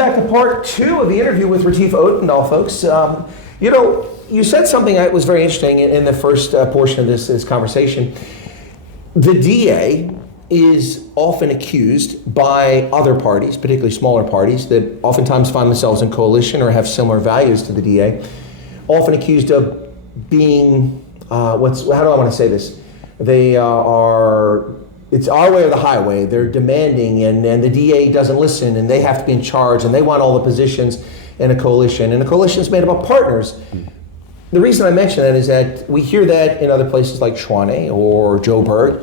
back to part 2 of the interview with Retief Odendaal, folks. You said something that was very interesting in the first portion of this conversation. The DA is often accused by other parties, particularly smaller parties, that oftentimes find themselves in coalition or have similar values to the DA, often accused of being, how do I want to say this? They are, it's our way or the highway. They're demanding, and the DA doesn't listen, and they have to be in charge, and they want all the positions in a coalition. And a coalition is made up of partners. The reason I mention that is that we hear that in other places like Schwane or Joburg,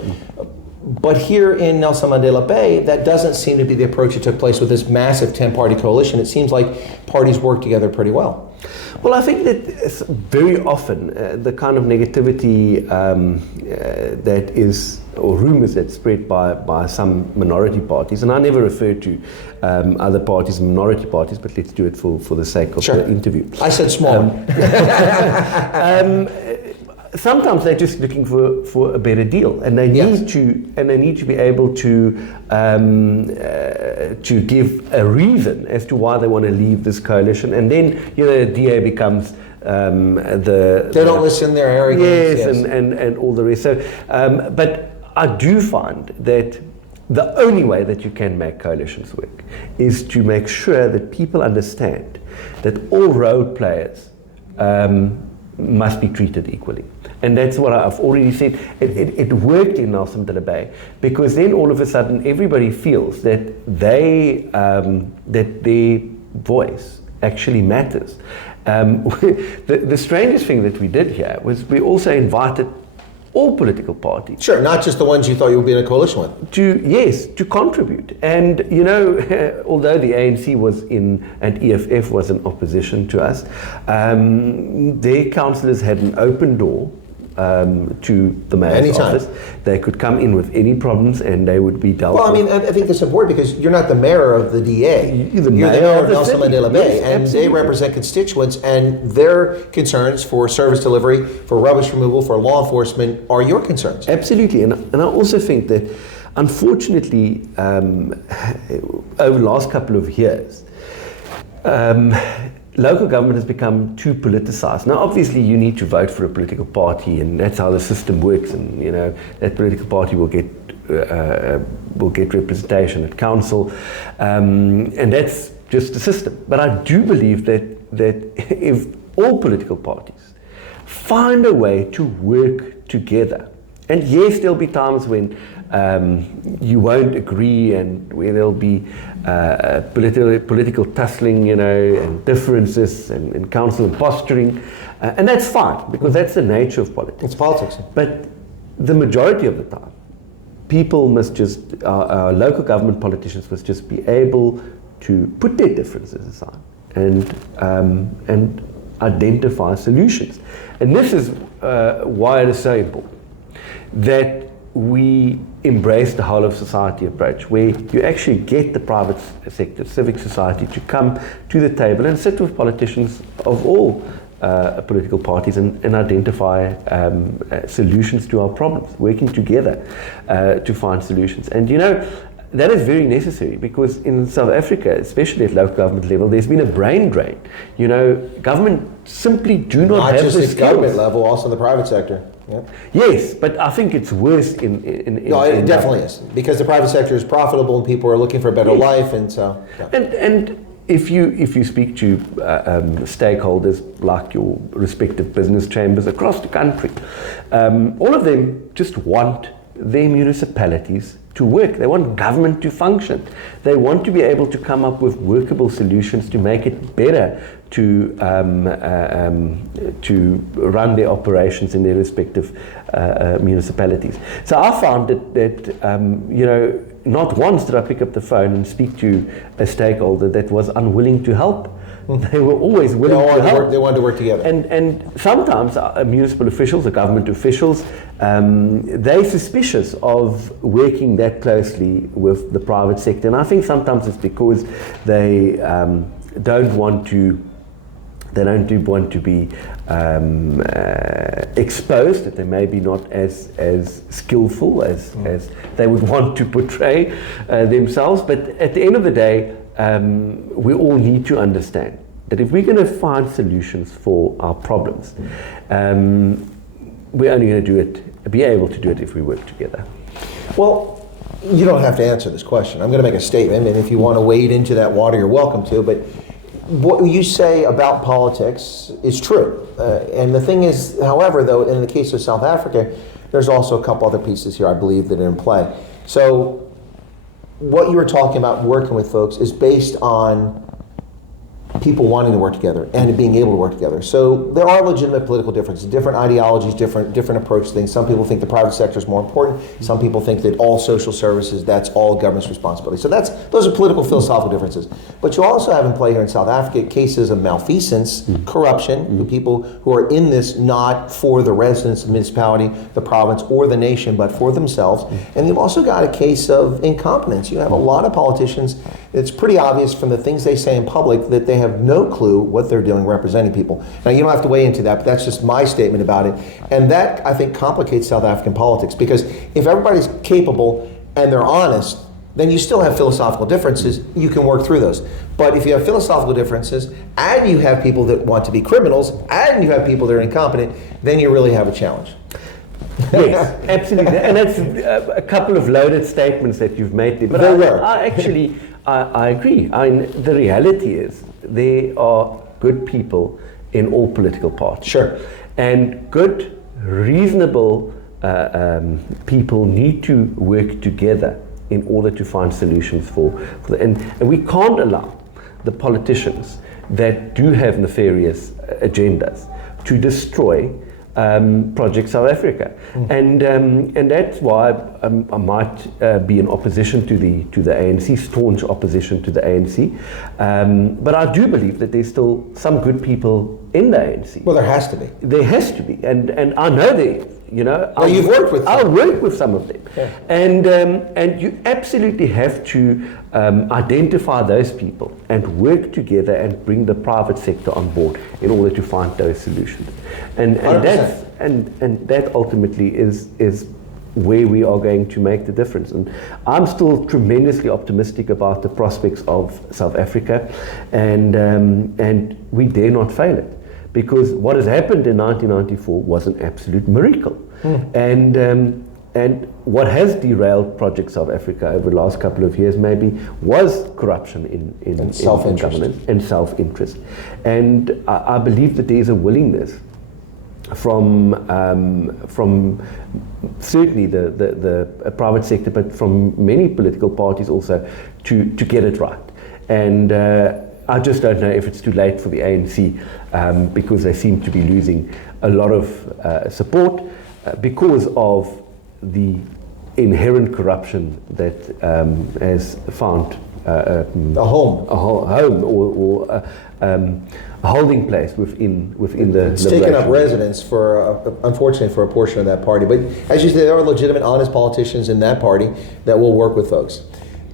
but here in Nelson Mandela Bay, that doesn't seem to be the approach that took place with this massive 10-party coalition. It seems like parties work together pretty well. Well, I think that very often the kind of negativity that is, or rumors that spread by some minority parties, and I never refer to other parties and minority parties, but let's do it for the sake of the interview. I said small. Sometimes they're just looking for a better deal, and they need to be able to give a reason as to why they want to leave this coalition, and then the DA becomes they don't listen, they're arrogant. Yes. And all the rest. So, but I do find that the only way that you can make coalitions work is to make sure that people understand that all role players must be treated equally. And that's what I've already said. It worked in Nelson Mandela Bay, because then all of a sudden everybody feels that that their voice actually matters. The strangest thing that we did here was we also invited all political parties. Sure, not just the ones you thought you would be in a coalition with. To contribute. And, although the ANC was in, and EFF was in opposition to us, their councillors had an open door to the mayor's office. They could come in with any problems and they would be dealt with. Well, I think that's important, because you're not the mayor of the DA. You're the mayor of Nelson Mandela Bay, and absolutely. They represent constituents, and their concerns for service delivery, for rubbish removal, for law enforcement are your concerns. Absolutely, and I also think that, unfortunately, over the last couple of years, local government has become too politicized. Now, obviously, you need to vote for a political party, and that's how the system works. And that political party will get representation at council, and that's just the system. But I do believe that if all political parties find a way to work together, and yes, there'll be times when you won't agree, and where there'll be political tussling, and differences, and council posturing, and that's fine, because that's the nature of politics. It's politics. But the majority of the time, people must just, our local government politicians must just be able to put their differences aside and identify solutions. And this is why it is so important that we embrace the whole of society approach, where you actually get the private sector, civic society, to come to the table and sit with politicians of all political parties and identify solutions to our problems, working together to find solutions. And that is very necessary, because in South Africa, especially at local government level, there's been a brain drain. Government simply do not have the skills. Not just at government level, also the private sector. Yeah. Yes, but I think it's worse in no, it definitely is, because the private sector is profitable and people are looking for a better life, and so. Yeah. And if you speak to stakeholders like your respective business chambers across the country, all of them just want their municipalities to work. They want government to function. They want to be able to come up with workable solutions to make it better to run their operations in their respective municipalities. So I found that not once did I pick up the phone and speak to a stakeholder that was unwilling to help. They were always willing to help. They wanted to work together. And sometimes municipal officials or government officials, they're suspicious of working that closely with the private sector. And I think sometimes it's because they don't want to be exposed, that they may be not as skillful as they would want to portray themselves. But at the end of the day, we all need to understand that if we're going to find solutions for our problems, we're only going to be able to do it if we work together. Well, you don't have to answer this question. I'm going to make a statement, and if you want to wade into that water, you're welcome to. But what you say about politics is true. And the thing is, however, though, in the case of South Africa, there's also a couple other pieces here, I believe, that are in play. So what you were talking about working with folks is based on people wanting to work together and being able to work together. So there are legitimate political differences, different ideologies, different approach to things. Some people think the private sector is more important. Some people think that all social services, that's all government's responsibility. So those are political, philosophical differences. But you also have in play here in South Africa cases of malfeasance, corruption, people who are in this not for the residents of the municipality, the province, or the nation, but for themselves. And you've also got a case of incompetence. You have a lot of politicians, it's pretty obvious from the things they say in public that they have no clue what they're doing representing people. Now, you don't have to weigh into that, but that's just my statement about it. And that, I think, complicates South African politics, because if everybody's capable and they're honest, then you still have philosophical differences. You can work through those. But if you have philosophical differences, and you have people that want to be criminals, and you have people that are incompetent, then you really have a challenge. Yes, absolutely. And that's a couple of loaded statements that you've made there. But I agree. The reality is there are good people in all political parties. Sure. And good, reasonable people need to work together in order to find solutions and we can't allow the politicians that do have nefarious agendas to destroy Project South Africa, and that's why I might be in opposition to the ANC, staunch opposition to the ANC, but I do believe that there's still some good people in the ANC. Well, there has to be. There has to be, and I know there. Well, you've worked with them. I'll work with some of them, yeah. And you absolutely have to identify those people and work together and bring the private sector on board in order to find those solutions, and that ultimately is where we are going to make the difference. And I'm still tremendously optimistic about the prospects of South Africa, and we dare not fail it. Because what has happened in 1994 was an absolute miracle. And what has derailed Project South Africa over the last couple of years maybe was corruption in governance and self-interest. And I believe that there is a willingness from certainly the private sector, but from many political parties also, to get it right. And I just don't know if it's too late for the ANC, because they seem to be losing a lot of support because of the inherent corruption that has found a home or a holding place within the. It's taken up residence unfortunately for a portion of that party. But as you say, there are legitimate, honest politicians in that party that will work with folks.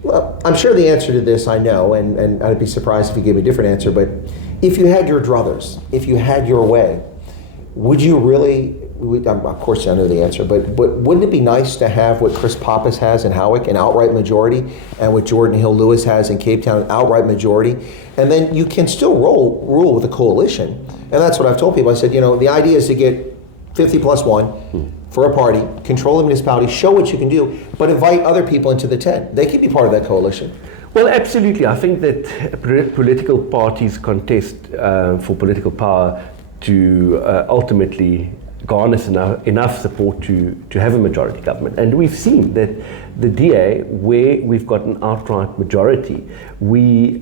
Well, I'm sure the answer to this I know, and I'd be surprised if you gave me a different answer, but if you had your druthers, if you had your way, would you really, of course I know the answer, but wouldn't it be nice to have what Chris Pappas has in Howick, an outright majority, and what Jordan Hill-Lewis has in Cape Town, an outright majority, and then you can still rule with a coalition. And that's what I've told people. I said, the idea is to get 50 plus 1 for a party, control the municipality, show what you can do, but invite other people into the tent. They can be part of that coalition. Well, absolutely. I think that political parties contest for political power to ultimately garner enough support to have a majority government. And we've seen that the DA, where we've got an outright majority, we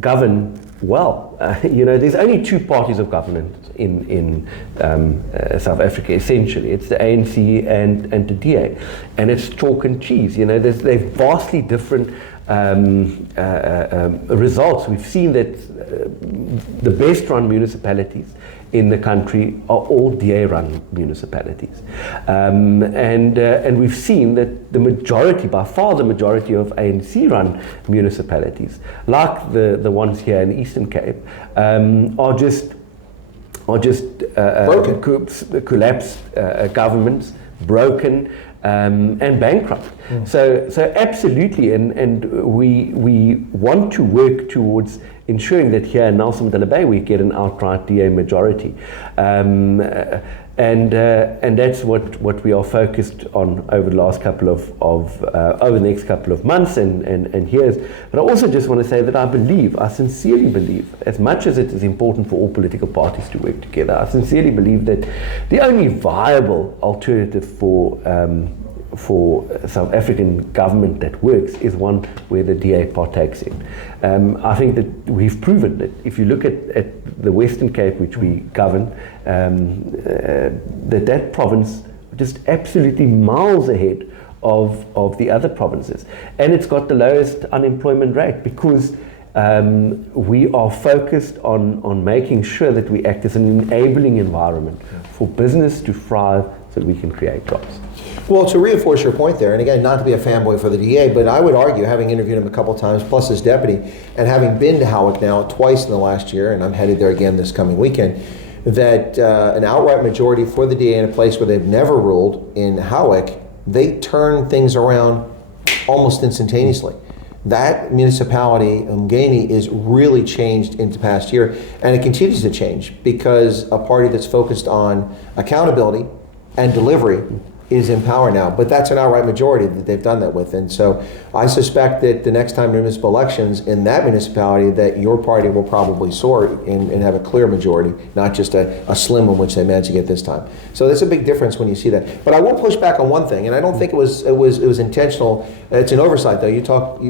govern well. There's only two parties of government in South Africa, essentially. It's the ANC and the DA. And it's chalk and cheese. They're vastly different results. We've seen that the best run municipalities in the country are all DA-run municipalities, and we've seen that by far the majority of ANC-run municipalities, like the ones here in the Eastern Cape, are just collapsed governments, broken. and bankrupt. So absolutely, and we want to work towards ensuring that here in Nelson Mandela Bay we get an outright DA majority. And that's what we are focused on over the last couple of over the next couple of months and years. But I also just want to say that I sincerely believe, as much as it is important for all political parties to work together, I sincerely believe that the only viable alternative for South African government that works is one where the DA partakes in. I think that we've proven that if you look at the Western Cape, which we govern, that province just absolutely miles ahead of the other provinces. And it's got the lowest unemployment rate because we are focused on making sure that we act as an enabling environment for business to thrive so that we can create jobs. Well, to reinforce your point there, and again, not to be a fanboy for the DA, but I would argue, having interviewed him a couple times, plus his deputy, and having been to Howick now twice in the last year, and I'm headed there again this coming weekend, that an outright majority for the DA in a place where they've never ruled, in Howick, they turn things around almost instantaneously. That municipality, Umgeni, is really changed into past year, and it continues to change because a party that's focused on accountability and delivery is in power now, but that's an outright majority that they've done that with. And so I suspect that the next time municipal elections in that municipality, that your party will probably soar and have a clear majority, not just a slim one, which they managed to get this time. So there's a big difference when you see that. But I will push back on one thing, and I don't think it was intentional. It's an oversight, though. You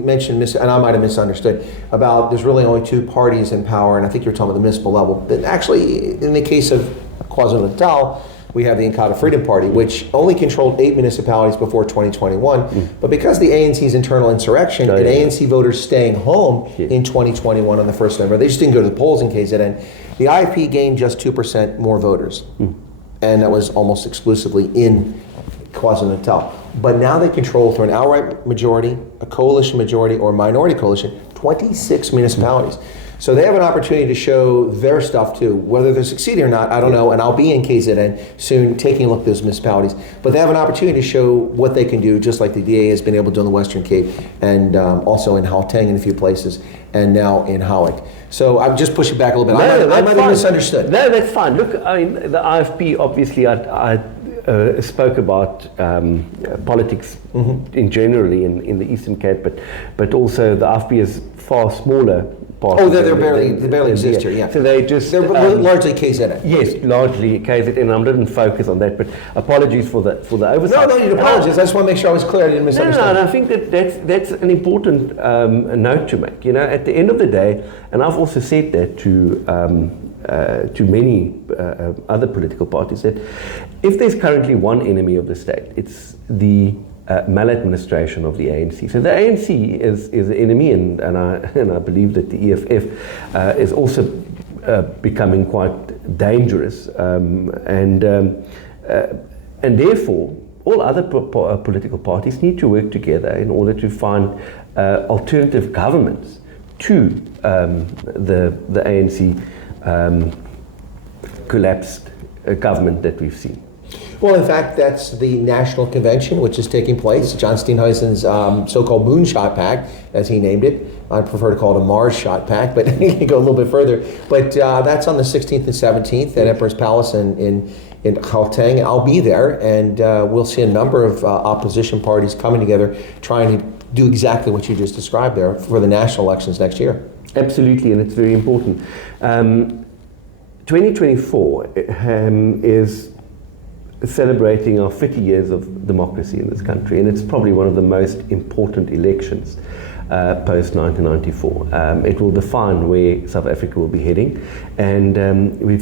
mentioned, and I might have misunderstood, about there's really only two parties in power, and I think you're talking about the municipal level. But actually, in the case of KwaZulu-Natal, we have the Inkatha Freedom Party, which only controlled 8 municipalities before 2021. But because the ANC's internal insurrection and ANC voters staying home in 2021 on the 1st of November, they just didn't go to the polls in KZN, the IFP gained just 2% more voters. And that was almost exclusively in KwaZulu-Natal. But now they control, through an outright majority, a coalition majority, or a minority coalition, 26 municipalities. So they have an opportunity to show their stuff too. Whether they're succeeding or not, I don't know, and I'll be in KZN soon taking a look at those municipalities. But they have an opportunity to show what they can do, just like the DA has been able to do in the Western Cape, and also in Gauteng in a few places, and now in Howick. So I'm just pushing back a little bit. I might have misunderstood. No, that's fine. Look, I mean, the IFP, obviously, I spoke about politics in generally in the Eastern Cape, but also the IFP is far smaller. They barely exist here. Yeah. So they're largely KZN. Yes, largely KZN, and I didn't focus on that. But apologies for the oversight. No, you apologize. I just want to make sure I was clear. I didn't misunderstand. No, I think that's an important note to make. You know, at the end of the day, and I've also said that to many other political parties, that if there's currently one enemy of the state, it's the maladministration of the ANC. So the ANC is an enemy, and I believe that the EFF is also becoming quite dangerous, and therefore all other political parties need to work together in order to find alternative governments to the ANC collapsed government that we've seen. Well, in fact, that's the National Convention, which is taking place. John Steenhuisen's so-called Moonshot Pack, as he named it. I prefer to call it a Mars Shot Pack, but you can go a little bit further. But that's on the 16th and 17th at Emperor's Palace in Gauteng. I'll be there, and we'll see a number of opposition parties coming together, trying to do exactly what you just described there for the national elections next year. Absolutely, and it's very important. 2024 is celebrating our 50 years of democracy in this country, and it's probably one of the most important elections post 1994. It will define where South Africa will be heading, and we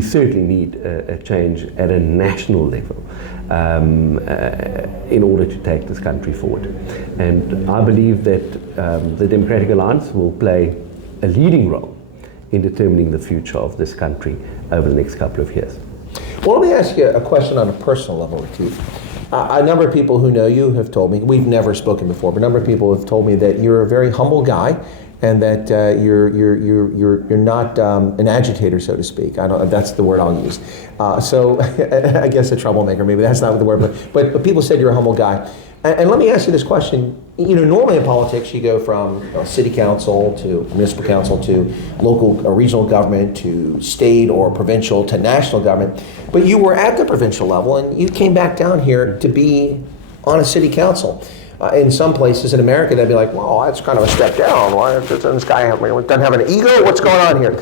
certainly need a change at a national level in order to take this country forward. And I believe that the Democratic Alliance will play a leading role in determining the future of this country over the next couple of years. Well, let me ask you a question on a personal level, Retief. A number of people who know you have told me, we've never spoken before, but a number of people have told me that you're a very humble guy, and that you're not an agitator, so to speak. I don't. That's the word I'll use. So I guess a troublemaker. Maybe that's not the word, but people said you're a humble guy. And let me ask you this question. Normally in politics, you go from city council to municipal council to local or regional government to state or provincial to national government. But you were at the provincial level, and you came back down here to be on a city council. In some places in America, they'd be like, well, that's kind of a step down. Why doesn't this guy doesn't have an ego? What's going on here?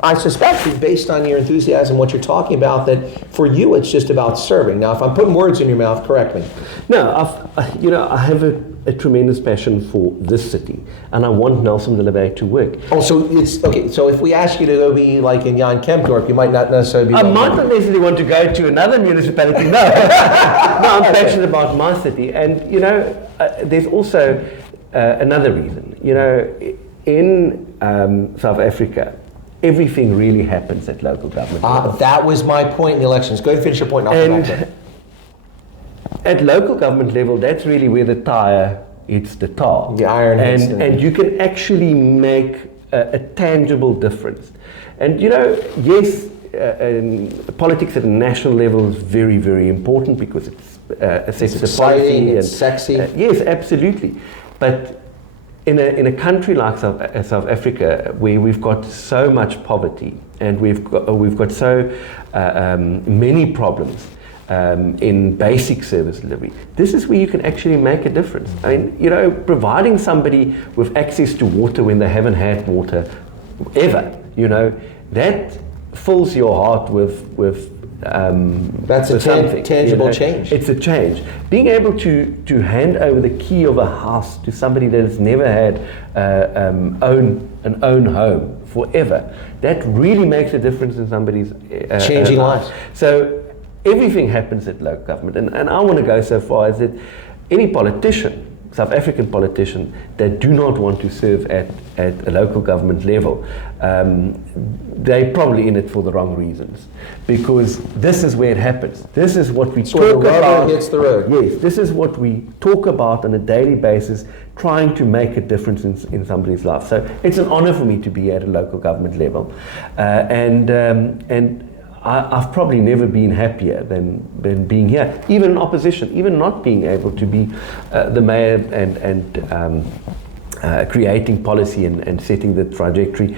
I suspect, based on your enthusiasm, what you're talking about, that for you it's just about serving. Now, if I'm putting words in your mouth, correct me. No, I have a tremendous passion for this city, and I want Nelson Bay to work. Oh, so it's okay. So if we ask you to go be like in Jan Kempdorp, you might not necessarily be. I might not necessarily want to go to another municipality. No, no, I'm passionate about my city, and there's also another reason. In South Africa, everything really happens at local government. That was my point in the elections. Go ahead and finish your point. And I'll come back to it. At local government level, that's really where the tire hits the tar. The iron hits the... And you can actually make a tangible difference. And yes, politics at a national level is very, very important because it sets the policy. It's sexy. Yes, absolutely. But in a country like South Africa, where we've got so much poverty and we've got so many problems in basic service delivery, this is where you can actually make a difference. I mean, providing somebody with access to water when they haven't had water ever, that fills your heart with that's a tangible change. It's a change. Being able to hand over the key of a house to somebody that has never had an own home forever, that really makes a difference in somebody's changing lives. So everything happens at local government, and I want to go so far as that any politician, South African politician, that do not want to serve at a local government level, they're probably in it for the wrong reasons, because this is where it happens. This is what we talk about. Hits the road. Yes, this is what we talk about on a daily basis, trying to make a difference in somebody's life. So it's an honor for me to be at a local government level, and I've probably never been happier than being here, even in opposition, even not being able to be the mayor and creating policy and setting the trajectory.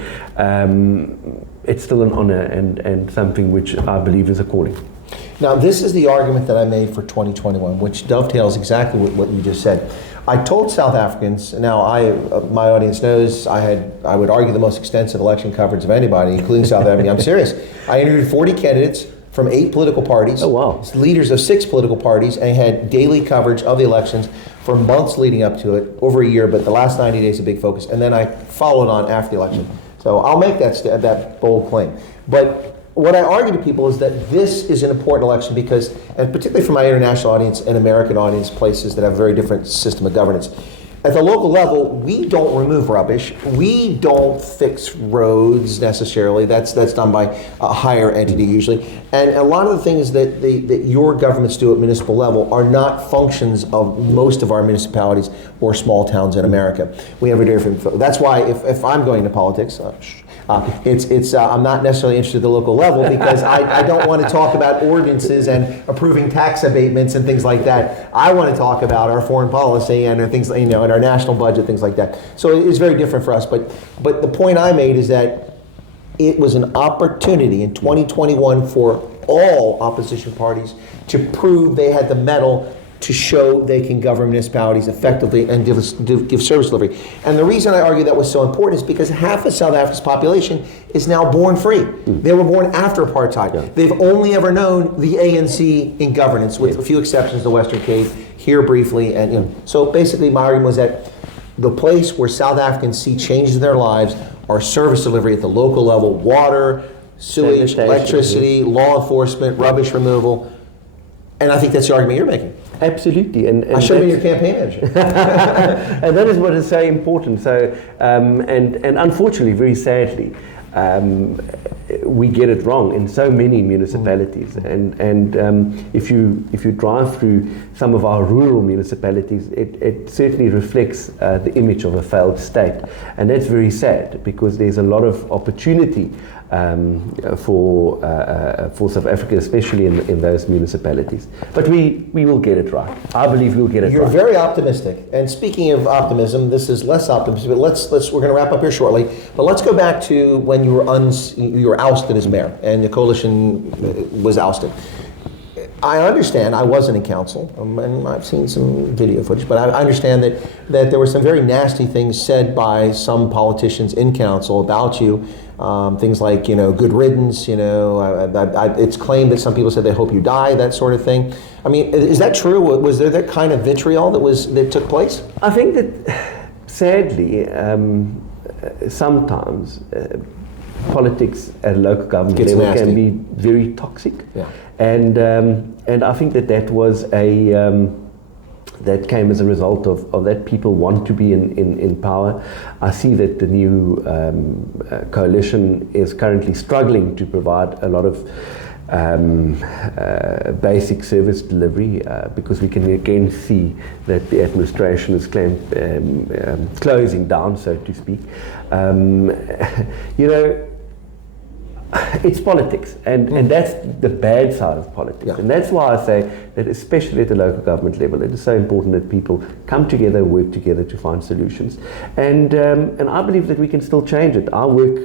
It's still an honor and something which I believe is a calling. Now, this is the argument that I made for 2021, which dovetails exactly with what you just said. I told South Africans, now my audience knows I would argue the most extensive election coverage of anybody, including South Africa. I'm serious. I interviewed 40 candidates from 8 political parties, oh, wow. leaders of 6 political parties, and had daily coverage of the elections for months leading up to it, over a year, but the last 90 days a big focus. And then I followed on after the election. So I'll make that bold claim. But what I argue to people is that this is an important election because, and particularly for my international audience and American audience, places that have a very different system of governance, at the local level, we don't remove rubbish. We don't fix roads necessarily. That's done by a higher entity usually. And a lot of the things that your governments do at municipal level are not functions of most of our municipalities or small towns in America. We have a different. That's why if I'm going to politics. I'm not necessarily interested at the local level because I don't want to talk about ordinances and approving tax abatements and things like that. I want to talk about our foreign policy and things, and our national budget, things like that. So it's very different for us. But the point I made is that it was an opportunity in 2021 for all opposition parties to prove they had the mettle to show they can govern municipalities effectively and give service delivery. And the reason I argue that was so important is because half of South Africa's population is now born free. They were born after apartheid. Yeah. They've only ever known the ANC in governance, with a few exceptions, the Western Cape, here briefly. And so basically my argument was that the place where South Africans see changes in their lives are service delivery at the local level: water, sewage, electricity, law enforcement, rubbish removal. And I think that's the argument you're making. Absolutely, and I should be your campaign manager. And that is what is so important. So, and unfortunately, very sadly, we get it wrong in so many municipalities, and if you drive through some of our rural municipalities, it certainly reflects the image of a failed state, and that's very sad because there's a lot of opportunity for South Africa, especially in those municipalities. But we will get it right. I believe we'll get it right. You're very optimistic. And speaking of optimism, this is less optimistic. But we're going to wrap up here shortly. But let's go back to when you were ousted as mayor and the coalition was ousted. I understand. I wasn't in council, and I've seen some video footage. But I understand that there were some very nasty things said by some politicians in council about you. Things like, good riddance, it's claimed that some people said they hope you die, that sort of thing. I mean, is that true? Was there that kind of vitriol that took place? I think that, sadly, sometimes politics at a local government level can be very toxic. Yeah. And I think that was that came as a result of that people want to be in power. I see that the new coalition is currently struggling to provide a lot of basic service delivery because we can again see that the administration is closing down, so to speak. It's politics, and that's the bad side of politics. Yeah. And that's why I say that especially at the local government level, it is so important that people come together, work together to find solutions. And I believe that we can still change it. I work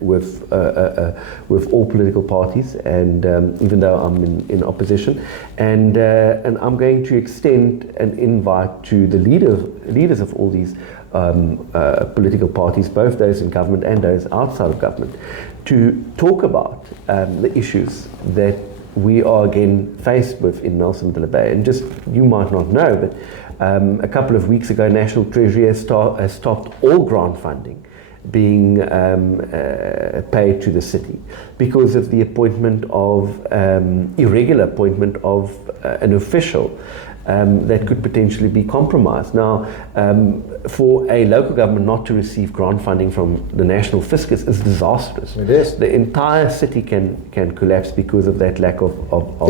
with all political parties, and even though I'm in opposition, and I'm going to extend an invite to the leaders of all these political parties, both those in government and those outside of government, to talk about the issues that we are again faced with in Nelson Mandela Bay. And just, you might not know, but a couple of weeks ago, National Treasury has stopped all grant funding being paid to the city because of the appointment of irregular appointment of an official that could potentially be compromised. Now, for a local government not to receive grant funding from the national fiscus is disastrous. It is. The entire city can collapse because of that lack of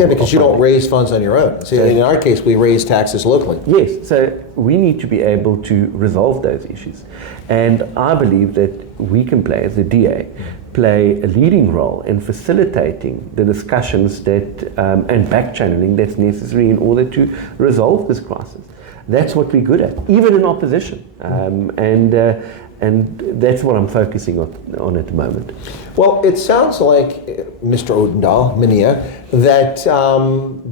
because you don't raise funds on your own. See, in our case, we raise taxes locally. Yes, so we need to be able to resolve those issues. And I believe that we can play, as the DA, play a leading role in facilitating the discussions that and back-channeling that's necessary in order to resolve this crisis. That's what we're good at, even in opposition. And that's what I'm focusing on at the moment. Well, it sounds like, Mr. Odendaal, Mania, that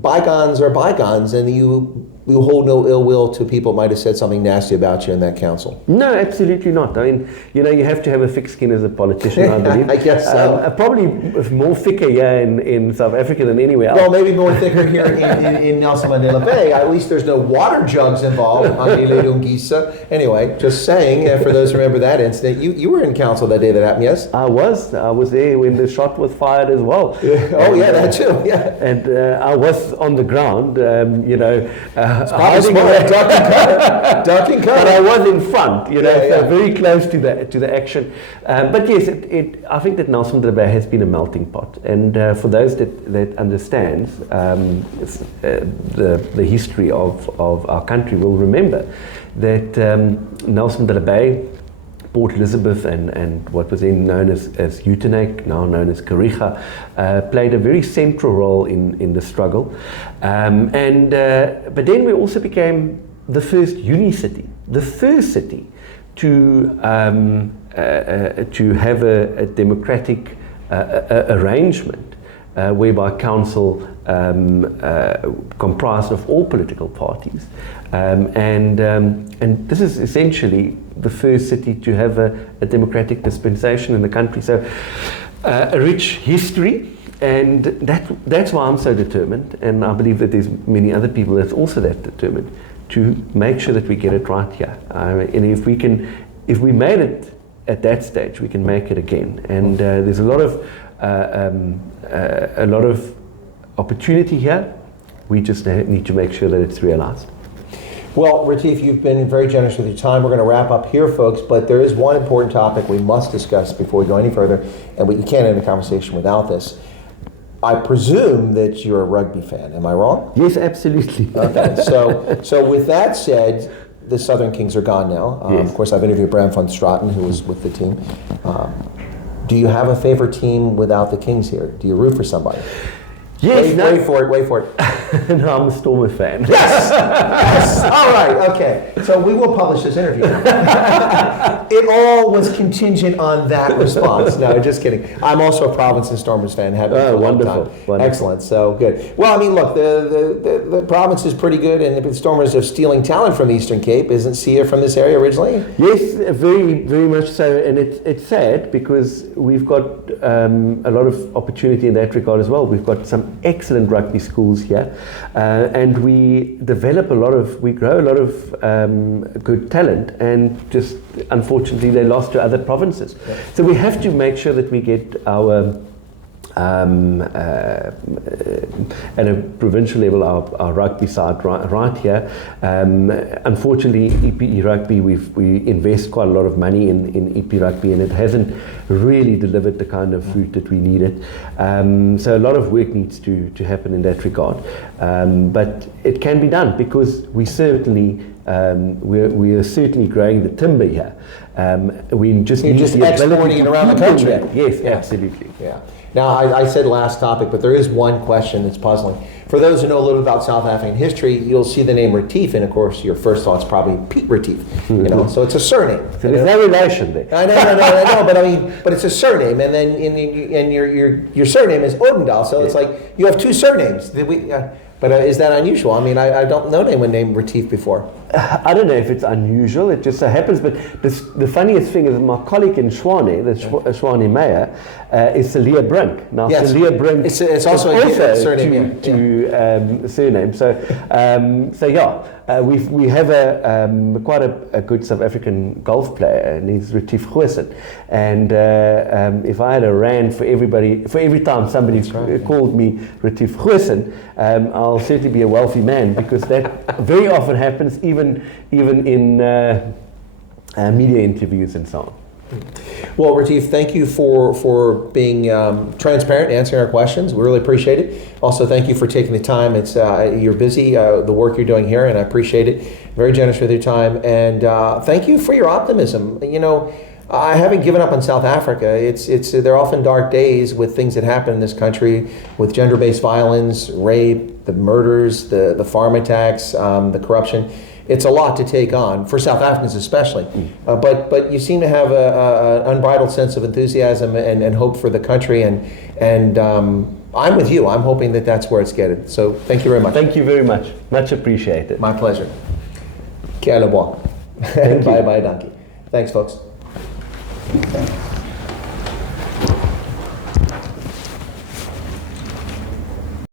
bygones are bygones, and you hold no ill will to people who might have said something nasty about you in that council. No, absolutely not. I mean, you have to have a thick skin as a politician, I believe. I guess so. Probably more thicker here in South Africa than anywhere else. Well, maybe more thicker here in Nelson Mandela Bay. At least there's no water jugs involved. Anyway, just saying, for those who remember that incident, you were in council that day that happened, yes? I was there when the shot was fired as well. That too, yeah. And I was on the ground, ducking cover. But I was in front, so very close to the action. But yes, I think that Nelson Mandela Bay has been a melting pot, and for those that understands the history of our country will remember that Nelson Mandela Bay, Port Elizabeth, and what was then known as Uitenhage, now known as Kariga, played a very central role in the struggle. But then we also became the first uni-city, the first city to have a democratic arrangement whereby council comprised of all political parties, and this is essentially the first city to have a democratic dispensation in the country. So a rich history, and that's why I'm so determined, and I believe that there's many other people that's also that determined to make sure that we get it right here. And if we made it at that stage, we can make it again. And there's a lot of opportunity here. We just need to make sure that it's realized. Well, Retief, you've been very generous with your time. We're going to wrap up here, folks, but there is one important topic we must discuss before we go any further, and we can't end a conversation without this. I presume that you're a rugby fan. Am I wrong? Yes, absolutely. Okay, so with that said, the Southern Kings are gone now. Yes. Of course, I've interviewed Bram van Straten, who was with the team. Do you have a favorite team without the Kings here? Do you root for somebody? Yes, Wait for it. No, I'm a Stormer fan. Yes! Yes! All right, okay. So we will publish this interview. It all was contingent on that response. No, just kidding. I'm also a Province and Stormers fan. Have been for a long wonderful, time. wonderful. Excellent. So good. Well, I mean, look, the Province is pretty good, and the Stormers are stealing talent from the Eastern Cape. Isn't Sia from this area originally? Yes, very, very much so, and it's sad because we've got a lot of opportunity in that regard as well. We've got some excellent rugby schools here, and we grow a lot of good talent, and just unfortunately they lost to other provinces. Yeah. So we have to make sure that we get our at a provincial level, our rugby side right here. Unfortunately, EPE Rugby, we invest quite a lot of money in EP Rugby, and it hasn't really delivered the kind of fruit that we needed. So a lot of work needs to happen in that regard. But it can be done because we certainly we are certainly growing the timber here. We just You're need just the ability exporting it to around the people country. there. Yes, Yeah. absolutely. Yeah. Now, I said last topic, but there is one question that's puzzling. For those who know a little about South African history, you'll see the name Retief, and of course, your first thought's probably Pete Retief. You know, so it's a surname. So there's no relation there. I know, but I mean, but it's a surname, and then and your surname is Odendaal, so it's like you have two surnames. Did we? But is that unusual? I mean, I don't know anyone named Retief before. I don't know if it's unusual, it just so happens, but the funniest thing is my colleague in Tshwane, the Tshwane mayor, is Celia Brink. Now, Yes. Celia Brink It's also a surname, surname. So we have quite a good South African golf player, and he's Retief Goosen. And if I had a rand for every time somebody called me Retief Goosen, I'll certainly be a wealthy man, because that very often happens, even in media interviews and so on. Well, Retief, thank you for being transparent, answering our questions. We really appreciate it. Also, thank you for taking the time. It's you're busy, the work you're doing here, and I appreciate it. Very generous with your time, and thank you for your optimism. You know, I haven't given up on South Africa. They're often dark days with things that happen in this country, with gender-based violence, rape, the murders, the farm attacks, the corruption. It's a lot to take on, for South Africans especially. But you seem to have an unbridled sense of enthusiasm and hope for the country, and I'm with you. I'm hoping that that's where it's headed. So thank you very much. Thank you very much. Much appreciated. My pleasure. Kia le bon. Bye-bye, donkey. Thanks, folks.